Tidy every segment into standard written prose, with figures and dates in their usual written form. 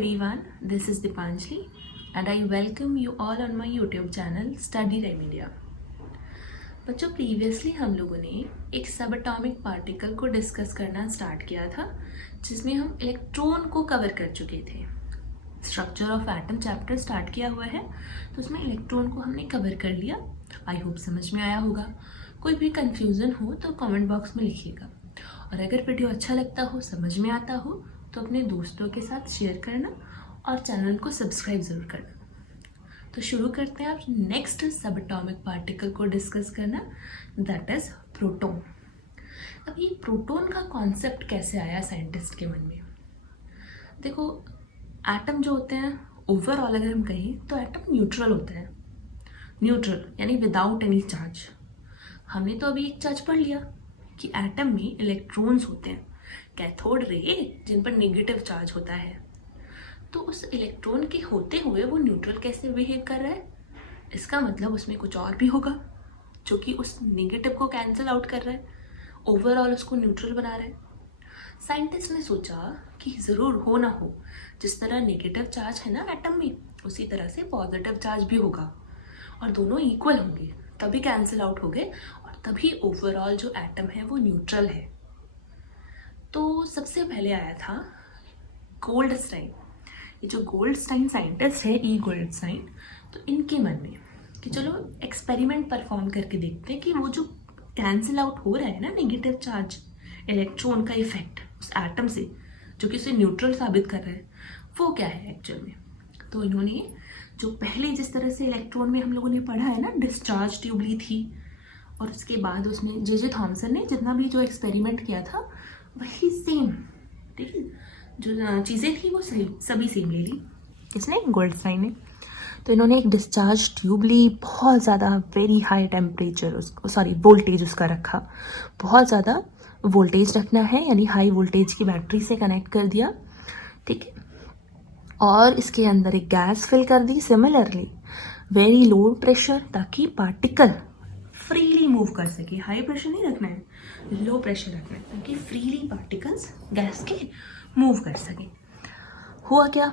everyone, this is Dipanjali and I welcome you all on my YouTube channel Study Time India। बच्चों previously हम लोगों ने एक सब एटॉमिक पार्टिकल को डिस्कस करना स्टार्ट किया था जिसमें हम इलेक्ट्रॉन को कवर कर चुके थे। Structure of atom chapter start किया हुआ है तो उसमें इलेक्ट्रॉन को हमने कवर कर लिया। आई होप समझ में आया होगा। कोई भी कंफ्यूजन हो तो कमेंट बॉक्स में लिखिएगा और अगर वीडियो अच्छा लगता हो, समझ में आता हो तो अपने दोस्तों के साथ शेयर करना और चैनल को सब्सक्राइब ज़रूर करना। तो शुरू करते हैं आप नेक्स्ट सब एटॉमिक पार्टिकल को डिस्कस करना, दैट इज़ प्रोटॉन। अब ये प्रोटॉन का कॉन्सेप्ट कैसे आया साइंटिस्ट के मन में? देखो, एटम जो होते हैं ओवरऑल अगर हम कहें तो एटम न्यूट्रल होते हैं। न्यूट्रल यानी विदाउट एनी चार्ज। हमने तो अभी एक चार्ज पढ़ लिया कि एटम में इलेक्ट्रॉन्स होते हैं, कैथोड रे जिन पर नेगेटिव चार्ज होता है। तो उस इलेक्ट्रॉन के होते हुए वो न्यूट्रल कैसे बिहेव कर रहा है? इसका मतलब उसमें कुछ और भी होगा जो कि उस नेगेटिव को कैंसिल आउट कर रहा है, ओवरऑल उसको न्यूट्रल बना रहा है। साइंटिस्ट ने सोचा कि ज़रूर हो ना हो, जिस तरह नेगेटिव चार्ज है ना एटम में, उसी तरह से पॉजिटिव चार्ज भी होगा और दोनों इक्वल होंगे, तभी कैंसिल आउट हो गए और तभी ओवरऑल जो एटम है वो न्यूट्रल है। तो सबसे पहले आया था गोल्डस्टाइन। ये जो गोल्डस्टाइन साइंटिस्ट है, ई गोल्डस्टाइन, तो इनके मन में कि चलो एक्सपेरिमेंट परफॉर्म करके देखते हैं कि वो जो कैंसिल आउट हो रहा है ना नेगेटिव चार्ज इलेक्ट्रॉन का इफेक्ट उस एटम से जो कि उसे न्यूट्रल साबित कर रहा है, वो क्या है एक्चुअल में। तो इन्होंने जो पहले जिस तरह से इलेक्ट्रॉन में हम लोगों ने पढ़ा है ना, डिस्चार्ज ट्यूब ली थी और उसके बाद उसमें जे थॉमसन ने जितना भी जो एक्सपेरिमेंट किया था वही सेम, ठीक है, जो चीज़ें थी वो सभी सेम ले ली। किसने? गोल्डस्टाइन ने। तो इन्होंने एक डिस्चार्ज ट्यूब ली, बहुत ज़्यादा वेरी हाई टेम्परेचर वोल्टेज उसका रखा, बहुत ज़्यादा वोल्टेज रखना है यानी हाई वोल्टेज की बैटरी से कनेक्ट कर दिया, ठीक है। और इसके अंदर एक गैस फिल कर दी, सिमिलरली वेरी लो प्रेशर, ताकि पार्टिकल फ्रीली मूव कर सके। हाई प्रेशर नहीं रखना है, लो प्रेशर रखना है ताकि फ्रीली पार्टिकल्स गैस के मूव कर सके। हुआ क्या,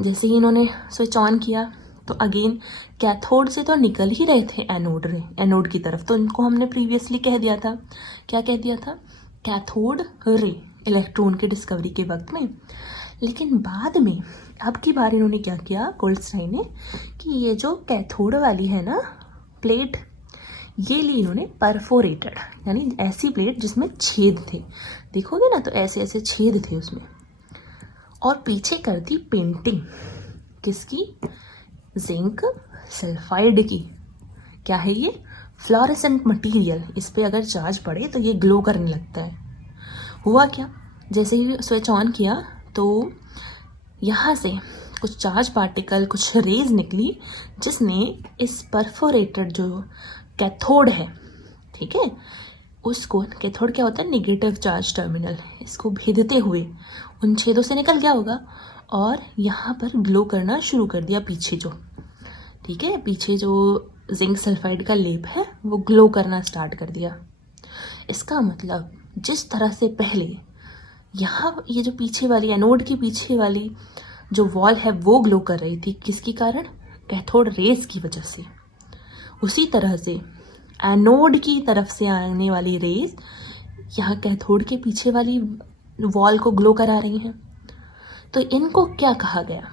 जैसे ही इन्होंने स्विच ऑन किया तो अगेन कैथोड से तो निकल ही रहे थे एनोड की तरफ। तो इनको हमने प्रीवियसली कह दिया था, क्या कह दिया था? कैथोड रे, इलेक्ट्रॉन के डिस्कवरी के वक्त में। लेकिन बाद में अब की बार इन्होंने क्या किया गोल्डस्टाइन ने कि ये जो कैथोड वाली है ना प्लेट, ये ली इन्होंने परफोरेटेड, यानी ऐसी प्लेट जिसमें छेद थे। देखोगे ना तो ऐसे ऐसे छेद थे उसमें। और पीछे कर दी पेंटिंग, किसकी? जिंक सल्फाइड की। क्या है ये? Fluorescent material. इस पे अगर चार्ज पड़े तो ये ग्लो करने लगता है। हुआ क्या, जैसे ही स्विच ऑन किया तो यहाँ से कुछ चार्ज पार्टिकल, कुछ रेज निकली जिसने इस परफोरेटेड जो कैथोड है, ठीक है, उसको, कैथोड क्या होता है? नेगेटिव चार्ज टर्मिनल, इसको भेदते हुए उन छेदों से निकल गया होगा और यहाँ पर ग्लो करना शुरू कर दिया पीछे जो, ठीक है, पीछे जो जिंक सल्फाइड का लेप है वो ग्लो करना स्टार्ट कर दिया। इसका मतलब जिस तरह से पहले यहाँ ये जो पीछे वाली एनोड की पीछे वाली जो वॉल है वो ग्लो कर रही थी, किसके कारण? कैथोड रेस की वजह से। उसी तरह से एनोड की तरफ से आने वाली रेज यहाँ कैथोड के पीछे वाली वॉल को ग्लो करा रही हैं। तो इनको क्या कहा गया?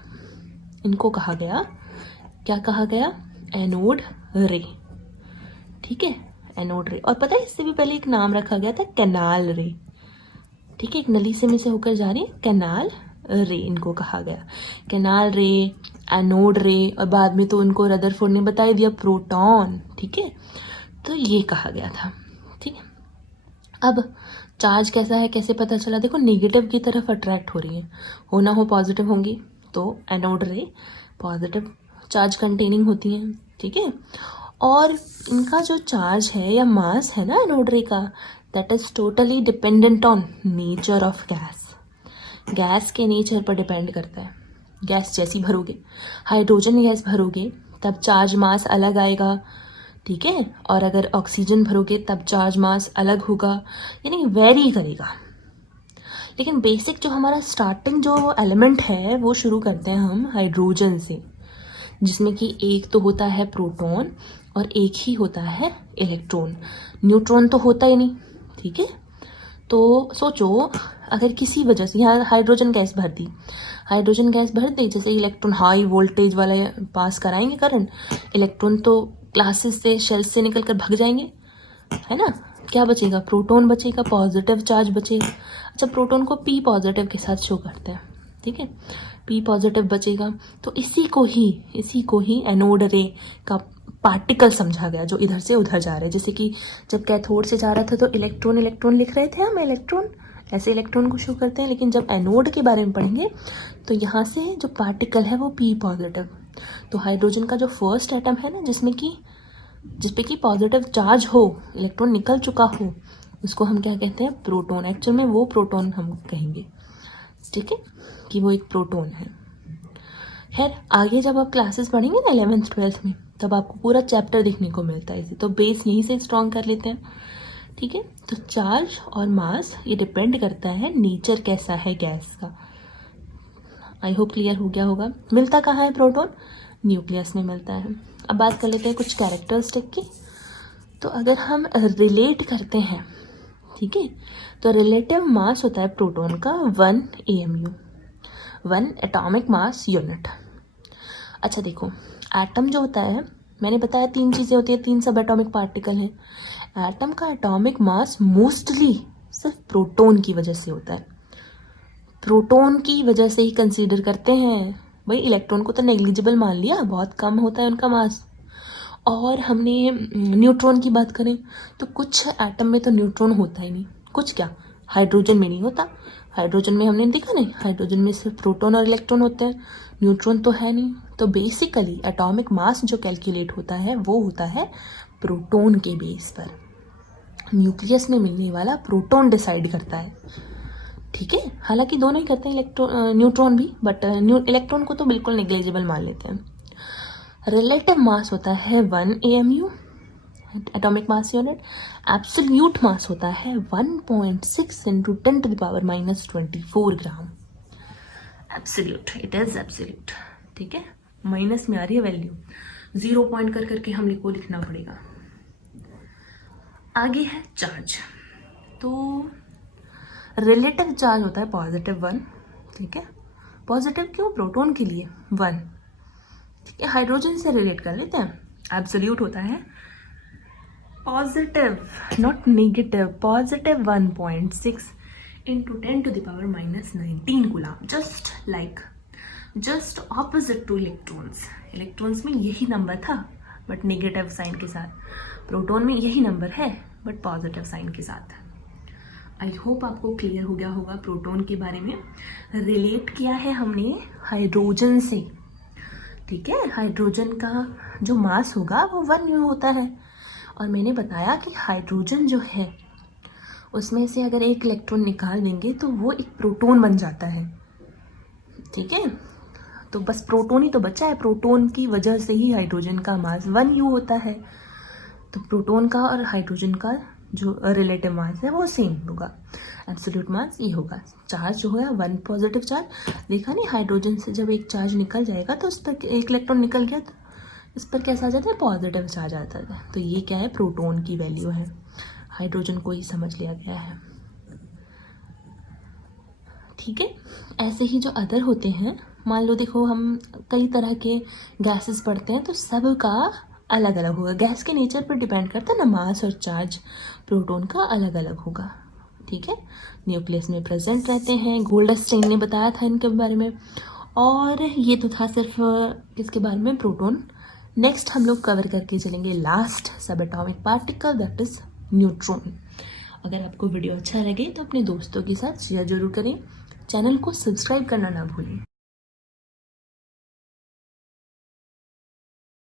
इनको कहा गया, क्या कहा गया? एनोड रे, ठीक है, एनोड रे। और पता है इससे भी पहले एक नाम रखा गया था, कैनाल रे, ठीक है, एक नली से में से होकर जा रही है, कैनाल रे इनको कहा गया। कैनाल रे, एनोड रे, और बाद में तो उनको रदरफोर्ड ने बता दिया प्रोटॉन, ठीक है। तो ये कहा गया था, ठीक है। अब चार्ज कैसा है, कैसे पता चला? देखो, नेगेटिव की तरफ अट्रैक्ट हो रही है, हो ना हो पॉजिटिव होंगी, तो एनोड रे पॉजिटिव चार्ज कंटेनिंग होती हैं, ठीक है। और इनका जो चार्ज है या मास है ना एनोड रे का, that is totally dependent on nature of gas. Gas के नेचर पर डिपेंड करता है। गैस जैसी भरोगे, हाइड्रोजन गैस भरोगे तब चार्ज मास अलग आएगा, ठीक है, और अगर ऑक्सीजन भरोगे तब चार्ज मास अलग होगा, यानी वेरी करेगा। लेकिन बेसिक जो हमारा स्टार्टिंग जो एलिमेंट है वो शुरू करते हैं हम हाइड्रोजन से, जिसमें कि एक तो होता है प्रोटॉन और एक ही होता है इलेक्ट्रॉन। न्यूट्रॉन तो होता ही नहीं, ठीक है। तो सोचो अगर किसी वजह से यहाँ हाइड्रोजन गैस भर दी, हाइड्रोजन गैस भर दी, जैसे इलेक्ट्रॉन हाई वोल्टेज वाला पास कराएंगे करंट, इलेक्ट्रॉन तो क्लासेस से शेल्स से निकल कर भाग जाएंगे, है ना। क्या बचेगा? प्रोटॉन बचेगा, पॉजिटिव चार्ज बचेगा। अच्छा, प्रोटॉन को पी पॉजिटिव के साथ शो करते हैं, ठीक है, पी पॉजिटिव बचेगा। तो इसी को ही एनोड रे का पार्टिकल समझा गया, जो इधर से उधर जा रहे हैं। जैसे कि जब कैथोड से जा रहा था तो इलेक्ट्रॉन इलेक्ट्रॉन लिख रहे थे हम, इलेक्ट्रॉन ऐसे इलेक्ट्रॉन को शो करते हैं, लेकिन जब एनोड के बारे में पढ़ेंगे तो यहाँ से जो पार्टिकल है वो पी पॉजिटिव। तो हाइड्रोजन का जो फर्स्ट एटम है ना, जिसपे कि पॉजिटिव चार्ज हो, इलेक्ट्रॉन निकल चुका हो, उसको हम क्या कहते हैं? प्रोटॉन। एक्चुअल में वो प्रोटॉन हम कहेंगे, ठीक है, कि वो एक प्रोटॉन है। खैर आगे जब आप क्लासेस पढ़ेंगे ना 11th 12th में, तब आपको पूरा चैप्टर देखने को मिलता है इसे, तो बेस यहीं से स्ट्रॉन्ग कर लेते हैं, ठीक है। तो चार्ज और मास ये डिपेंड करता है नेचर कैसा है गैस का। आई होप क्लियर हो गया होगा। मिलता कहाँ है प्रोटॉन? न्यूक्लियस में मिलता है। अब बात कर लेते हैं कुछ कैरेक्टरिस्टिक की। तो अगर हम रिलेट करते हैं, ठीक है, तो रिलेटिव मास होता है प्रोटॉन का 1 AMU, 1 एटॉमिक मास यूनिट। अच्छा देखो, एटम जो होता है, मैंने बताया 3 चीज़ें होती है, 3 सब एटॉमिक पार्टिकल हैं। एटम का एटॉमिक मास मोस्टली सिर्फ प्रोटॉन की वजह से होता है, प्रोटॉन की वजह से ही कंसीडर करते हैं। भाई इलेक्ट्रॉन को तो नेग्लिजिबल मान लिया, बहुत कम होता है उनका मास। और हमने न्यूट्रॉन की बात करें तो कुछ एटम में तो न्यूट्रॉन होता ही नहीं, कुछ क्या, हाइड्रोजन में नहीं होता। हाइड्रोजन में हमने देखा नहीं, हाइड्रोजन में सिर्फ प्रोटॉन और इलेक्ट्रॉन होते हैं, न्यूट्रॉन तो है नहीं। तो बेसिकली एटॉमिक मास जो कैलकुलेट होता है वो होता है प्रोटॉन के बेस पर। न्यूक्लियस में मिलने वाला प्रोटॉन डिसाइड करता है, ठीक है। हालांकि दोनों ही करते हैं, न्यूट्रॉन भी, बट इलेक्ट्रॉन को तो बिल्कुल नेग्लिजिबल मान लेते हैं। रिलेटिव मास होता है 1 AMU atomic mass unit. Absolute मास होता है 1.6 × 10⁻⁻24 ग्राम। एब्सोल्यूट, इट इज एब्सोल्यूट, ठीक है। माइनस में आ रही है वैल्यू, 0 पॉइंट कर करके हम को लिखना पड़ेगा। आगे है चार्ज। तो रिलेटिव चार्ज होता है +1, ठीक है। पॉजिटिव क्यों? प्रोटॉन के लिए 1, ठीक है। हाइड्रोजन से रिलेट कर लेते हैं। एब्सोल्यूट होता है positive, not negative, positive 1.6 × 10⁻⁻19 coulomb, just opposite two electrons. Electrons में यही नंबर था बट नेगेटिव साइन के साथ, प्रोटॉन में यही नंबर है बट पॉजिटिव साइन के साथ। आई होप आपको क्लियर हो गया होगा प्रोटॉन के बारे में। रिलेट किया है हमने हाइड्रोजन से, ठीक है। हाइड्रोजन का जो मास होगा वो 1 U होता है, और मैंने बताया कि हाइड्रोजन जो है उसमें से अगर एक इलेक्ट्रॉन निकाल देंगे तो वो एक प्रोटॉन बन जाता है, ठीक है। तो बस प्रोटॉन ही तो बचा है, प्रोटॉन की वजह से ही हाइड्रोजन का मास 1 U होता है। तो प्रोटॉन का और हाइड्रोजन का जो रिलेटिव मास है वो सेम होगा। एब्सोल्यूट मास ये होगा। चार्ज जो है 1 पॉजिटिव चार्ज, देखा नहीं, हाइड्रोजन से जब एक चार्ज निकल जाएगा तो उस पर एक इलेक्ट्रॉन निकल गया तो इस पर कैसा आ जाता है? पॉजिटिव चार्ज आता है। तो ये क्या है? प्रोटॉन की वैल्यू है, हाइड्रोजन को ही समझ लिया गया है, ठीक है। ऐसे ही जो अदर होते हैं, मान लो देखो हम कई तरह के गैसेस पढ़ते हैं तो सब का अलग अलग होगा, गैस के नेचर पर डिपेंड करता है ना, मास और चार्ज प्रोटॉन का अलग अलग होगा, ठीक है। न्यूक्लियस में प्रेजेंट रहते हैं, गोल्डस्टाइन ने बताया था इनके बारे में। और ये तो था सिर्फ किसके बारे में? प्रोटॉन। नेक्स्ट हम लोग कवर करके चलेंगे लास्ट सब atomic particle, that is neutron. अगर आपको वीडियो अच्छा लगे तो अपने दोस्तों के साथ शेयर जरूर करें, चैनल को सब्सक्राइब करना ना भूलें।